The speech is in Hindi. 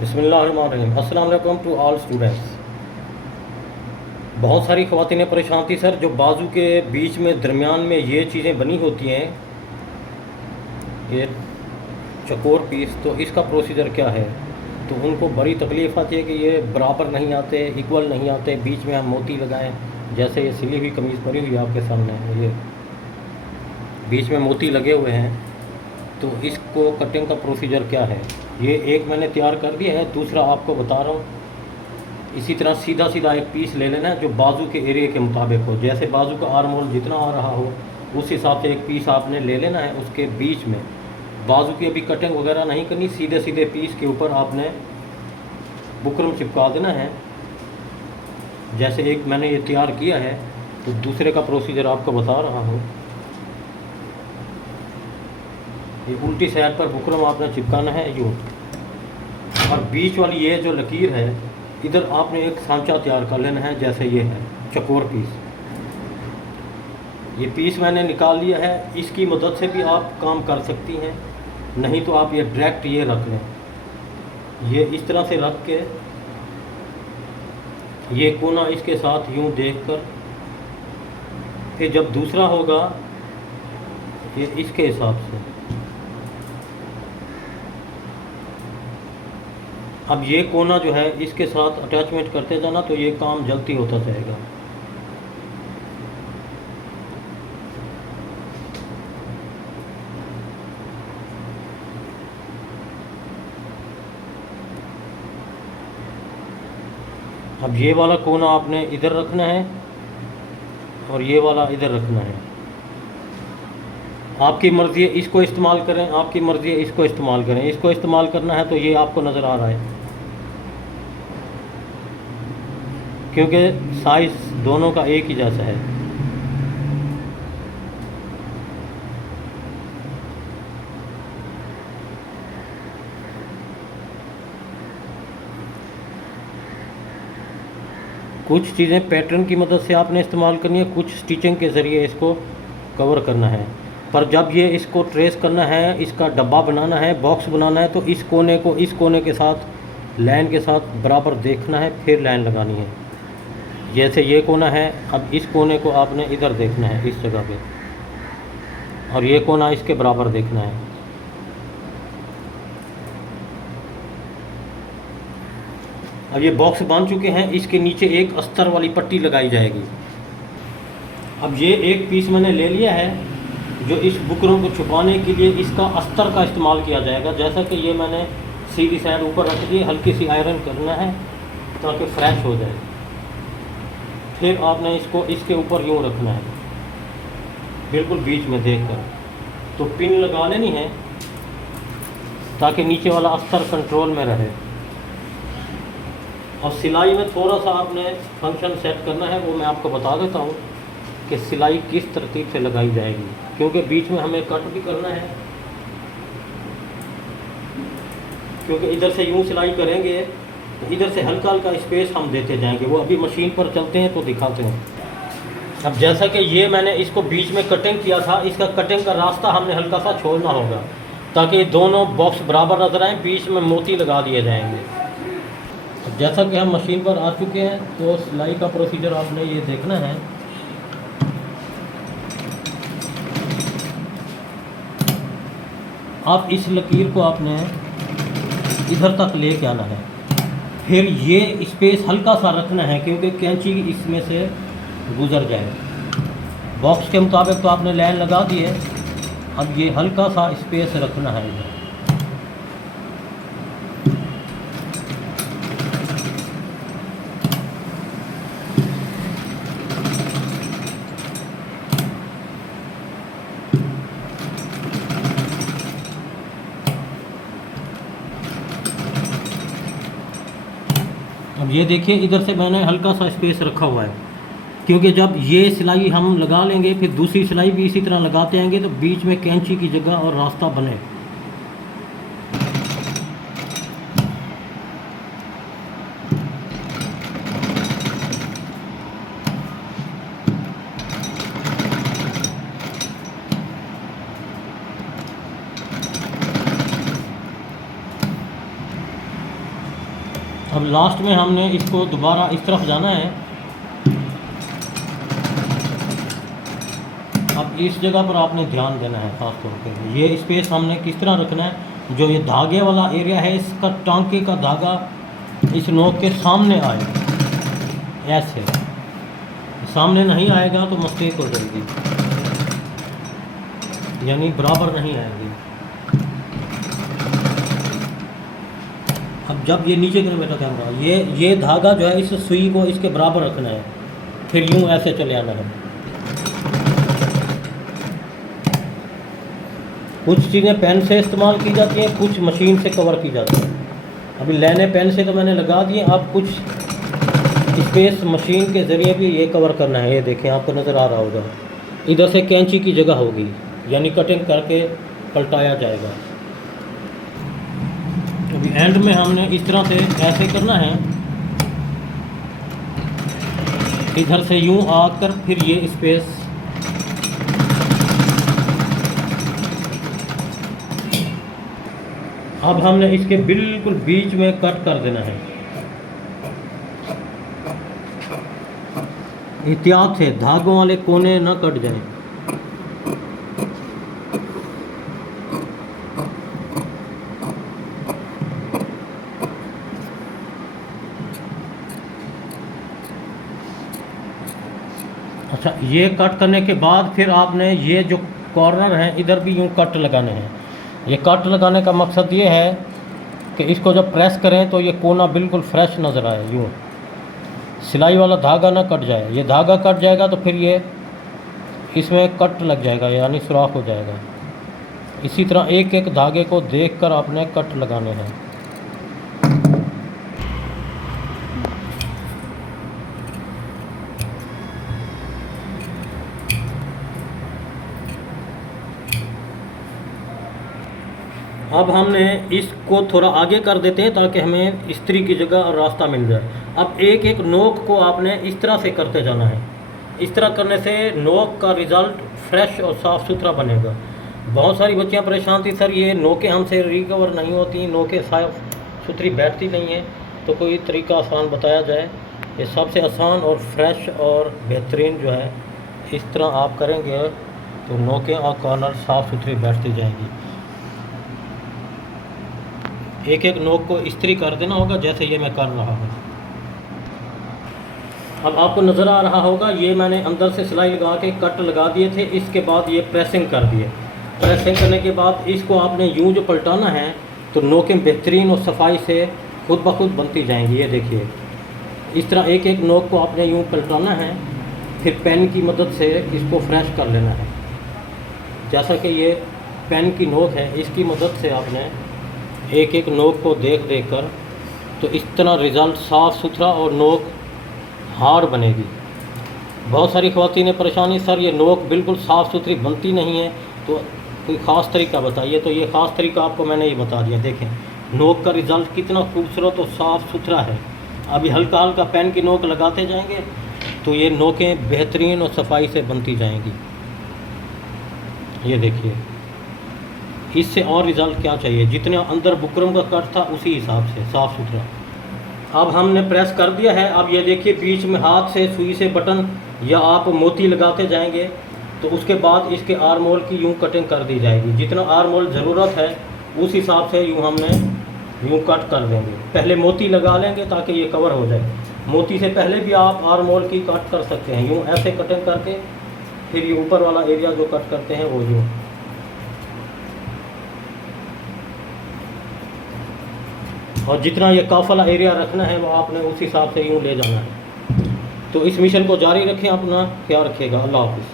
बिस्मिल्लाहिर्रहमानिर्रहीम। अस्सलाम वालेकुम टू ऑल स्टूडेंट्स। बहुत सारी ख़वातीनें परेशान थी सर, जो बाजू के बीच में दरमियान में ये चीज़ें बनी होती हैं, ये चकोर पीस, तो इसका प्रोसीजर क्या है। तो उनको बड़ी तकलीफ़ आती है कि ये बराबर नहीं आते, इक्वल नहीं आते, बीच में हम मोती लगाएं। जैसे ये सिली हुई कमीज़ पड़ी हुई है आपके सामने, ये बीच में मोती लगे हुए हैं, तो इसको कटिंग का प्रोसीजर क्या है। ये एक मैंने तैयार कर दिया है, दूसरा आपको बता रहा हूँ। इसी तरह सीधा सीधा एक पीस ले लेना है जो बाजू के एरिया के मुताबिक हो। जैसे बाजू का आर्म होल जितना आ रहा हो उस हिसाब से एक पीस आपने ले लेना है। उसके बीच में बाजू की अभी कटिंग वगैरह नहीं करनी, सीधे सीधे पीस के ऊपर आपने बुकरम चिपका देना है। जैसे एक मैंने ये तैयार किया है, तो दूसरे का प्रोसीजर आपको बता रहा हूँ। ये उल्टी साइड पर बुकरम आपने चिपकाना है यूँ, और बीच वाली ये जो लकीर है इधर आपने एक सांचा तैयार कर लेना है। जैसे ये है चकोर पीस, ये पीस मैंने निकाल लिया है। इसकी मदद से भी आप काम कर सकती हैं, नहीं तो आप ये डायरेक्ट ये रख लें। ये इस तरह से रख के ये कोना इसके साथ यूँ देखकर, फिर जब दूसरा होगा ये इसके हिसाब से। अब ये कोना जो है इसके साथ अटैचमेंट करते जाना, तो ये काम जल्दी होता जाएगा। अब ये वाला कोना आपने इधर रखना है और ये वाला इधर रखना है। आपकी मर्ज़ी है इसको इस्तेमाल करें, आपकी मर्ज़ी है इसको इस्तेमाल करें। इसको इस्तेमाल करना है तो ये आपको नज़र आ रहा है, क्योंकि साइज़ दोनों का एक ही जैसा है। कुछ चीज़ें पैटर्न की मदद से आपने इस्तेमाल करनी है, कुछ स्टिचिंग के ज़रिए इसको कवर करना है। पर जब ये इसको ट्रेस करना है, इसका डब्बा बनाना है, बॉक्स बनाना है, तो इस कोने को इस कोने के साथ लाइन के साथ बराबर देखना है, फिर लाइन लगानी है। जैसे ये कोना है, अब इस कोने को आपने इधर देखना है इस जगह पे, और ये कोना इसके बराबर देखना है। अब ये बॉक्स बन चुके हैं, इसके नीचे एक अस्तर वाली पट्टी लगाई जाएगी। अब ये एक पीस मैंने ले लिया है, जो इस बुकरम को छुपाने के लिए इसका अस्तर का इस्तेमाल किया जाएगा। जैसा कि ये मैंने सीधी साइड ऊपर रख दी, हल्की सी आयरन करना है ताकि फ्रेश हो जाए। फिर आपने इसको इसके ऊपर यूँ रखना है, बिल्कुल बीच में देखकर। तो पिन लगा लेनी है ताकि नीचे वाला अस्तर कंट्रोल में रहे। और सिलाई में थोड़ा सा आपने फंक्शन सेट करना है, वो मैं आपको बता देता हूँ कि सिलाई किस तरतीब से लगाई जाएगी, क्योंकि बीच में हमें कट भी करना है। क्योंकि इधर से यूँ सिलाई करेंगे तो इधर से हल्का हल्का स्पेस हम देते जाएंगे। वो अभी मशीन पर चलते हैं तो दिखाते हैं। अब जैसा कि ये मैंने इसको बीच में कटिंग किया था, इसका कटिंग का रास्ता हमने हल्का सा छोड़ना होगा ताकि दोनों बॉक्स बराबर नजर आएँ। बीच में मोती लगा दिए जाएंगे। अब जैसा कि हम मशीन पर आ चुके हैं, तो सिलाई का प्रोसीजर आपने ये देखना है। आप इस लकीर को आपने इधर तक लेके आना है, फिर ये स्पेस हल्का सा रखना है क्योंकि कैंची इसमें से गुजर जाए। बॉक्स के मुताबिक तो आपने लाइन लगा दी है, अब ये हल्का सा स्पेस रखना है इधर। अब ये देखिए इधर से मैंने हल्का सा स्पेस रखा हुआ है, क्योंकि जब ये सिलाई हम लगा लेंगे फिर दूसरी सिलाई भी इसी तरह लगाते आएंगे तो बीच में कैंची की जगह और रास्ता बने। अब लास्ट में हमने इसको दोबारा इस तरफ जाना है। अब इस जगह पर आपने ध्यान देना है ख़ास तौर पे, ये स्पेस हमने किस तरह रखना है, जो ये धागे वाला एरिया है इसका टांके का धागा इस नोक के सामने आएगा, ऐसे सामने नहीं आएगा तो मिस्टेक हो जाएगी, यानी बराबर नहीं आएगी। अब जब ये नीचे की बेटा कैमरा, ये धागा जो है इस सुई को इसके बराबर रखना है, फिर यूँ ऐसे चले आना है। कुछ चीज़ें पेन से इस्तेमाल की जाती हैं, कुछ मशीन से कवर की जाती हैं। अभी लेने पेन से तो मैंने लगा दिए, अब कुछ स्पेस मशीन के ज़रिए भी ये कवर करना है। ये देखें, आपको नज़र आ रहा होगा, इधर से कैंची की जगह होगी, यानी कटिंग करके पलटाया जाएगा। अभी एंड में हमने इस तरह से ऐसे करना है, इधर से यूं आकर फिर ये स्पेस अब हमने इसके बिल्कुल बीच में कट कर देना है। एहतियात से धागों वाले कोने ना कट जाएं। अच्छा, ये कट करने के बाद फिर आपने ये जो कॉर्नर है इधर भी यूँ कट लगाने हैं। ये कट लगाने का मकसद ये है कि इसको जब प्रेस करें तो ये कोना बिल्कुल फ्रेश नज़र आए, यूँ सिलाई वाला धागा ना कट जाए। ये धागा कट जाएगा तो फिर ये इसमें कट लग जाएगा, यानी सुराख हो जाएगा। इसी तरह एक एक धागे को देखकर आपने कट लगाने हैं। अब हमने इसको थोड़ा आगे कर देते हैं ताकि हमें इस्त्री की जगह और रास्ता मिल जाए। अब एक एक नोक को आपने इस तरह से करते जाना है। इस तरह करने से नोक का रिज़ल्ट फ्रेश और साफ़ सुथरा बनेगा। बहुत सारी बच्चियां परेशान थी, सर ये नोकें हमसे रिकवर नहीं होती, नोकें साफ़ सुथरी बैठती नहीं हैं, तो कोई तरीका आसान बताया जाए। ये सबसे आसान और फ्रेश और बेहतरीन जो है, इस तरह आप करेंगे तो नोकें और कॉर्नर साफ़ सुथरी बैठती जाएंगी। एक एक नोक को इस्त्री कर देना होगा, जैसे ये मैं कर रहा हूँ। अब आपको नज़र आ रहा होगा, ये मैंने अंदर से सिलाई लगा के कट लगा दिए थे। इसके बाद ये प्रेसिंग कर दिए। प्रेसिंग करने के बाद इसको आपने यूं जो पलटाना है तो नोकें बेहतरीन और सफाई से खुद ब खुद बनती जाएंगी। ये देखिए, इस तरह एक एक नोक को आपने यूं पलटाना है, फिर पेन की मदद से इसको फ्रेश कर लेना है। जैसा कि ये पेन की नोक है, इसकी मदद से आपने एक एक नोक को देख कर तो इस तरह रिज़ल्ट साफ़ सुथरा और नोक हार्ड बनेगी। बहुत सारी ख़वातीनें परेशानी, सर ये नोक बिल्कुल साफ़ सुथरी बनती नहीं है, तो कोई ख़ास तरीका बताइए। तो ये ख़ास तरीका आपको मैंने ये बता दिया। देखें नोक का रिज़ल्ट कितना खूबसूरत और साफ़ सुथरा है। अभी हल्का हल्का पेन की नोक लगाते जाएंगे तो ये नोकें बेहतरीन और सफाई से बनती जाएंगी। ये देखिए, इससे और रिज़ल्ट क्या चाहिए, जितने अंदर बुकरम का कट था उसी हिसाब से साफ़ सुथरा। अब हमने प्रेस कर दिया है। अब ये देखिए, बीच में हाथ से सुई से बटन या आप मोती लगाते जाएंगे तो उसके बाद इसके आर्म होल की यूँ कटिंग कर दी जाएगी। जितना आर्म होल ज़रूरत है उस हिसाब से यूँ हमने यूँ कट कर देंगे। पहले मोती लगा लेंगे ताकि ये कवर हो जाए। मोती से पहले भी आप आर्म होल की कट कर सकते हैं, यूँ ऐसे कटिंग करके, फिर ये ऊपर वाला एरिया जो कट करते हैं वो यूँ। और जितना ये काफ वाला एरिया रखना है वो आपने उस हिसाब से यूँ ले जाना है। तो इस मिशन को जारी रखें, अपना ख्याल रखिएगा। अल्लाह हाफ़िज़।